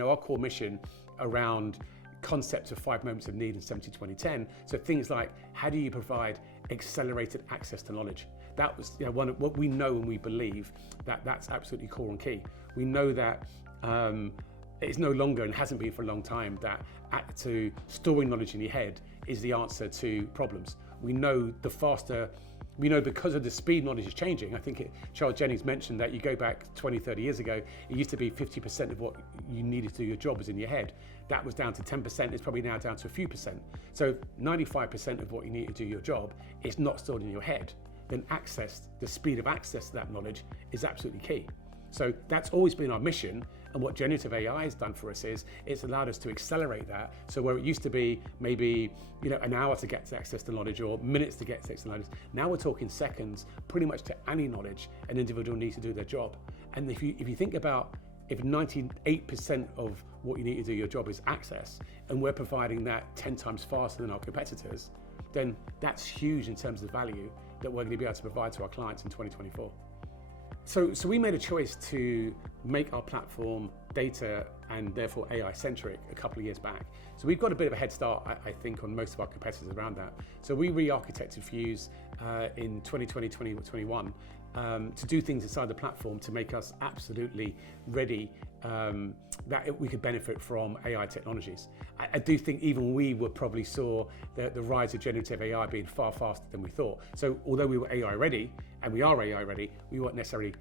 our core mission around concept of 5 moments of need in 70-20-10. So things like, how do you provide accelerated access to knowledge? That was one of what we know and we believe that's absolutely core and key. We know that it's no longer, and hasn't been for a long time, that to storing knowledge in your head is the answer to problems. We know because of the speed knowledge is changing. I think Charles Jennings mentioned that you go back 20, 30 years ago, it used to be 50% of what you needed to do your job was in your head. That was down to 10%, it's probably now down to a few percent. So 95% of what you need to do your job is not stored in your head. Then the speed of access to that knowledge is absolutely key. So that's always been our mission, and what generative AI has done for us is it's allowed us to accelerate that. So where it used to be maybe an hour to get to access to knowledge or minutes to get to access to knowledge, now we're talking seconds, pretty much to any knowledge an individual needs to do their job. And if you think about, if 98% of what you need to do your job is access, and we're providing that 10 times faster than our competitors, then that's huge in terms of the value that we're going to be able to provide to our clients in 2024. So we made a choice to make our platform data and therefore AI centric a couple of years back. So we've got a bit of a head start, I think, on most of our competitors around that. So we re-architected Fuse in 2020, 2021 to do things inside the platform to make us absolutely ready that we could benefit from AI technologies. I do think even we probably saw the rise of generative AI being far faster than we thought. So although we were AI ready, and we are AI ready, we weren't necessarily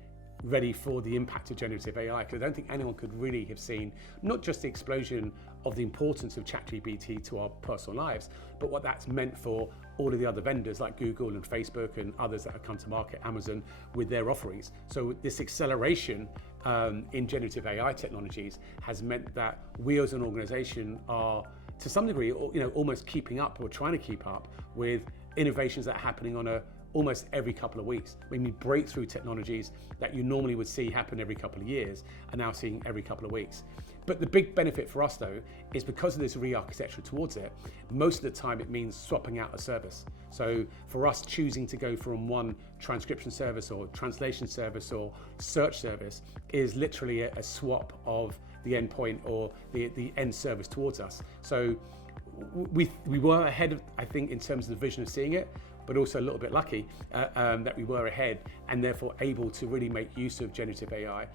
ready for the impact of generative AI, because I don't think anyone could really have seen not just the explosion of the importance of ChatGPT to our personal lives, but what that's meant for all of the other vendors like Google and Facebook and others that have come to market, Amazon, with their offerings. So this acceleration in generative AI technologies has meant that we as an organization are, to some degree, almost keeping up or trying to keep up with innovations that are happening on almost every couple of weeks. I mean, breakthrough technologies that you normally would see happen every couple of years are now seeing every couple of weeks. But the big benefit for us though, is because of this re-architecture towards it, most of the time it means swapping out a service. So for us, choosing to go from one transcription service or translation service or search service is literally a swap of the endpoint or the end service towards us. So we were ahead of, I think, in terms of the vision of seeing it, but also a little bit lucky that we were ahead and therefore able to really make use of generative AI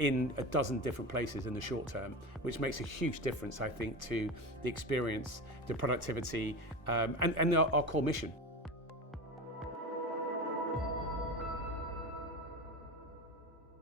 in a dozen different places in the short term, which makes a huge difference, I think, to the experience, the productivity, and our core mission.